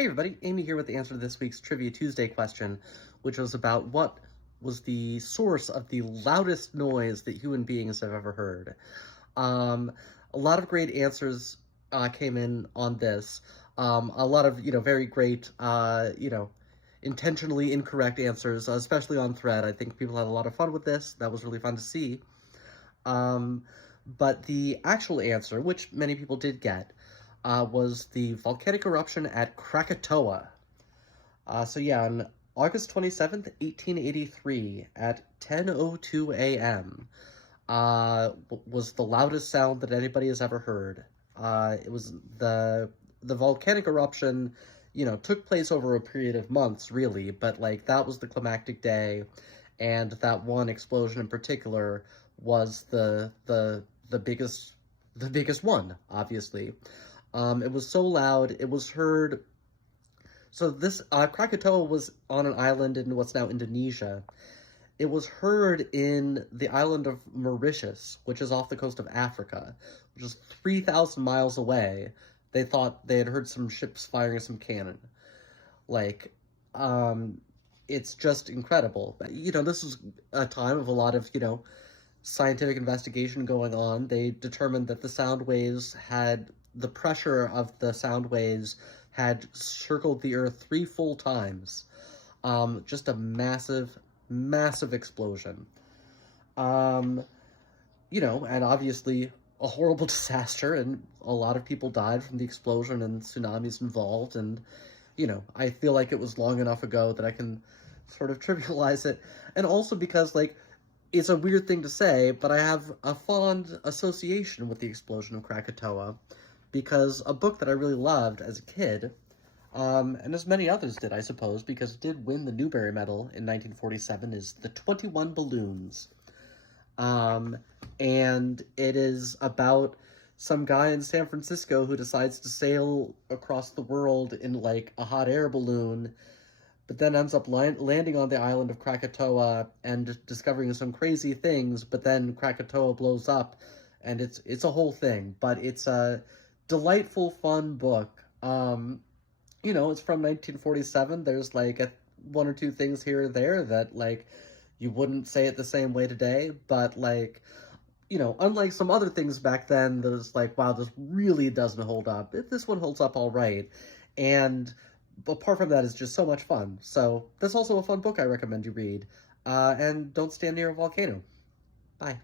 Hey everybody, Amy here with the answer to this week's Trivia Tuesday question, which was about what was the source of the loudest noise that human beings have ever heard. A lot of great answers came in on this. A lot of, very great, intentionally incorrect answers, especially on Thread. I think people had a lot of fun with this. That was really fun to see. But the actual answer, which many people did get, was the volcanic eruption at Krakatoa. On August 27th, 1883, at 10:02 a.m., was the loudest sound that anybody has ever heard. It was the volcanic eruption, took place over a period of months, really, but, that was the climactic day, and that one explosion in particular was the biggest one, obviously. It was so loud, it was heard. So this, Krakatoa was on an island in what's now Indonesia. It was heard in the island of Mauritius, which is off the coast of Africa, which is 3,000 miles away. They thought they had heard some ships firing some cannon. It's just incredible. This was a time of a lot of, scientific investigation going on. They determined that the pressure of the sound waves had circled the Earth 3 full times. Just a massive, massive explosion. And obviously a horrible disaster, and a lot of people died from the explosion and tsunamis involved, and, I feel like it was long enough ago that I can sort of trivialize it, and also because, it's a weird thing to say, but I have a fond association with the explosion of Krakatoa, because a book that I really loved as a kid, and as many others did, I suppose, because it did win the Newbery Medal in 1947, is The 21 Balloons. And it is about some guy in San Francisco who decides to sail across the world in, a hot air balloon, but then ends up landing on the island of Krakatoa and discovering some crazy things, but then Krakatoa blows up, and it's a whole thing. But it's a delightful, fun book. It's from 1947. There's, one or two things here or there that, you wouldn't say it the same way today, but, unlike some other things back then, there's wow, this really doesn't hold up. This one holds up all right. And apart from that, it's just so much fun. So that's also a fun book I recommend you read. And don't stand near a volcano. Bye.